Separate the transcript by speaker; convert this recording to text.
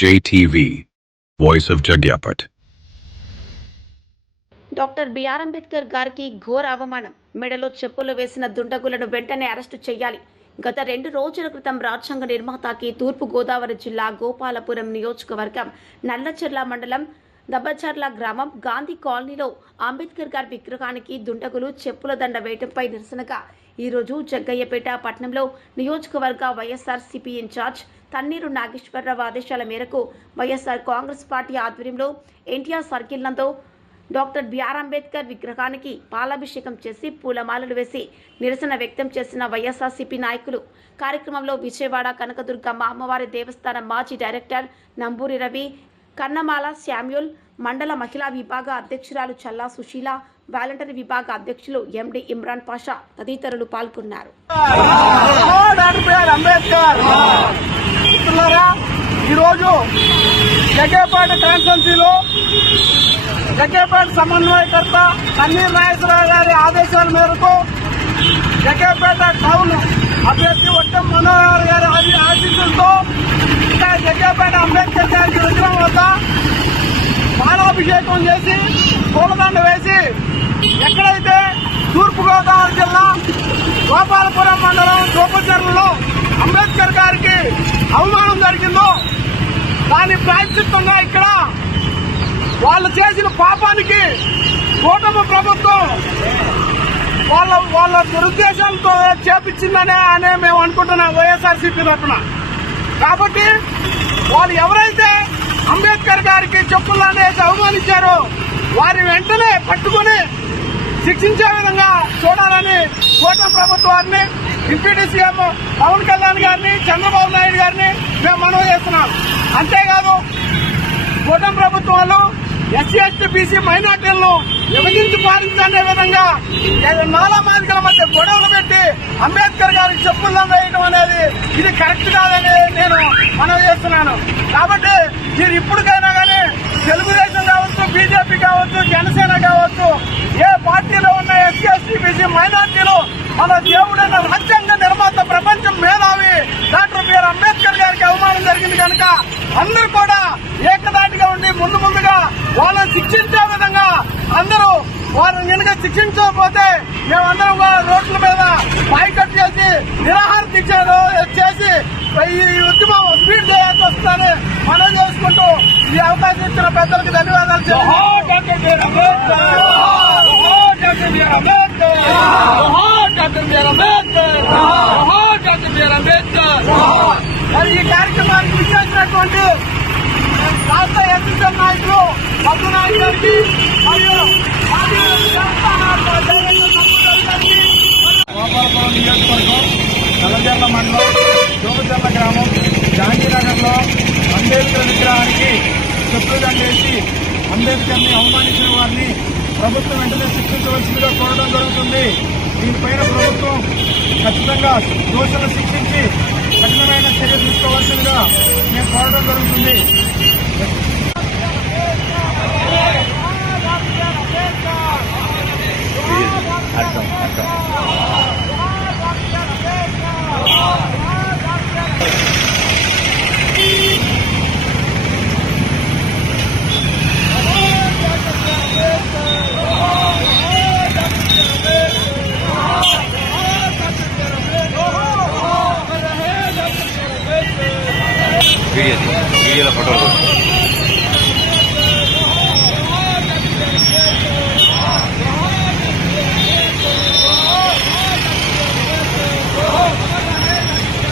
Speaker 1: JTV, Voice of Jagyapat.
Speaker 2: Doctor B R Ambedkar గారికి ఘోర అవమానం మెడలో చెప్పులు వేసిన దుండగులను వెంటనే అరెస్టు చేయాలి గత రెండు రోజుల క్రితం రాజ్యాంగ నిర్మాతకి తూర్పు గోదావరి జిల్లా గోపాలపురం నియోజకవర్గం నల్లచెర్ల మండలం దబ్బచర్ల గ్రామం గాంధీ కాలనీలో అంబేద్కర్ గారి విగ్రహానికి దుండగులు చెప్పుల దండ వేయటంపై నిరసనగా ఈరోజు జగ్గయ్యపేట పట్టణంలో నియోజకవర్గ YSR CP in charge Tanneeru Nageswara Rao ఆదేశాల మేరకు వైఎస్ఆర్ కాంగ్రెస్ పార్టీ ఆధ్వర్యంలో ఎన్టీఆర్ సర్కిల్ నందు డాక్టర్ బిఆర్ అంబేద్కర్ విగ్రహానికి పాలాభిషేకం చేసి పూలమాలలు వేసి నిరసన వ్యక్తం చేసిన వైఎస్ఆర్సీపీ నాయకులు. కార్యక్రమంలో విజయవాడ కనకదుర్గమ్మ అమ్మవారి దేవస్థానం మాజీ డైరెక్టర్ నంబూరి రవి కన్నమాల శామ్యూల్ మండల మహిళా విభాగ అధ్యక్షురాలు చల్లా సుశీల వాలంటరీ విభాగ అధ్యక్షులు ఎండి ఇమ్రాన్ పాషా తదితరులు పాల్గొన్నారు.
Speaker 3: అంబేద్కర్ ఈరోజు జగ్గేపేట కాన్స్టెన్సీలో జగ్గేపేట సమన్వయకర్త తన్నీర్ నాగేశ్వరరావు గారి ఆదేశాల మేరకు జగ్గేపేట టౌన్ అభ్యర్థి వట్టం మనోహర్ గారి పాలాభిషేకం చేసి పూలదండ వేసి ఎక్కడైతే తూర్పుగోదావరి జిల్లా గోపాలపురం మండలం దూపచర్లలో అంబేద్కర్ గారికి అవమానం జరిగిందో దాని ప్రాయశ్చిత్తంగా ఇక్కడ వాళ్ళు చేసిన పాపానికి కూటమి ప్రభుత్వం వాళ్ళ వాళ్ళ దురుద్దేశంతో చేపించిందనే అనే మేము అనుకుంటున్నాం వైఎస్ఆర్సీపీ తరఫున. కాబట్టి వాళ్ళు ఎవరైతే అంబేద్కర్ గారికి చెప్పులు వేసి అవమానించారో. వారి వెంటనే పట్టుకుని శిక్షించే విధంగా చూడాలని కూటమి ప్రభుత్వాన్ని డిప్యూటీ సీఎం పవన్ కళ్యాణ్ గారిని చంద్రబాబు నాయుడు గారిని మేము మనవి చేస్తున్నాం. అంతేకాదు కూటమి ప్రభుత్వాలు ఎస్సీ ఎస్టీ బీసీ మైనార్టీలను విభజించి పాలించనే విధంగా నాలా మాదికల మధ్య గొడవలు పెట్టి అంబేద్కర్ గారికి చెప్పుల్లో వేయడం అనేది ఇది కరెక్ట్ కాదని నేను మనవి చేస్తున్నాను. కాబట్టి మీరు ఇప్పటికైనా కానీ తెలుగుదేశం కావచ్చు బీజేపీ కావచ్చు జనసేన కావచ్చు ఏ పార్టీలో ఉన్న ఎస్సీ ఎస్టీ బీసీ మైనార్టీలు మన దేవుడైన రాజ్యాంగ నిర్మాత ప్రపంచం మేధావి డాక్టర్ బిఆర్ అంబేద్కర్ గారికి అవమానం జరిగింది కనుక అందరూ కూడా ఏకదాటిగా ఉండి ముందు ముందుగా వాళ్ళని శిక్షించే విధంగా అందరూ వారిని కనుక శిక్షించకపోతే మేమందరం రోడ్ల మీద బాయ్కట్ చేసి నిరాహార దీక్ష చేసి ఈ అవకాశం ఇచ్చిన పెద్దలకు ధన్యవాదాలు మరి ఈ కార్యక్రమానికి విచ్చేసినటువంటి రాష్ట్ర ఎస్ఎస్ఎం నాయకులు మధు నాయక్ గారికి మరియు మాజీ తెలంగాణ డైరెక్టర్ నమ్మూరి గారికి
Speaker 4: గోపాలపురం నియోజకవర్గం నల్లజర్ల మండలం దోమజర్ల గ్రామం గాంధీనగర్లో అంబేద్కర్ విగ్రహానికి చెప్పులు దండేసి అంబేద్కర్ని అవమానించిన వారిని ప్రభుత్వం వెంటనే శిక్షించవలసిందిగా కోరడం జరుగుతుంది. దీనిపైన ప్రభుత్వం ఖచ్చితంగా దోషులను శిక్షించి కఠినమైన చర్య తీసుకోవాల్సిందిగా మేము కోరడం జరుగుతుంది.
Speaker 5: ವಿಡಿಯೋ ವಿಡಿಯೋలో ಫೋಟೋలు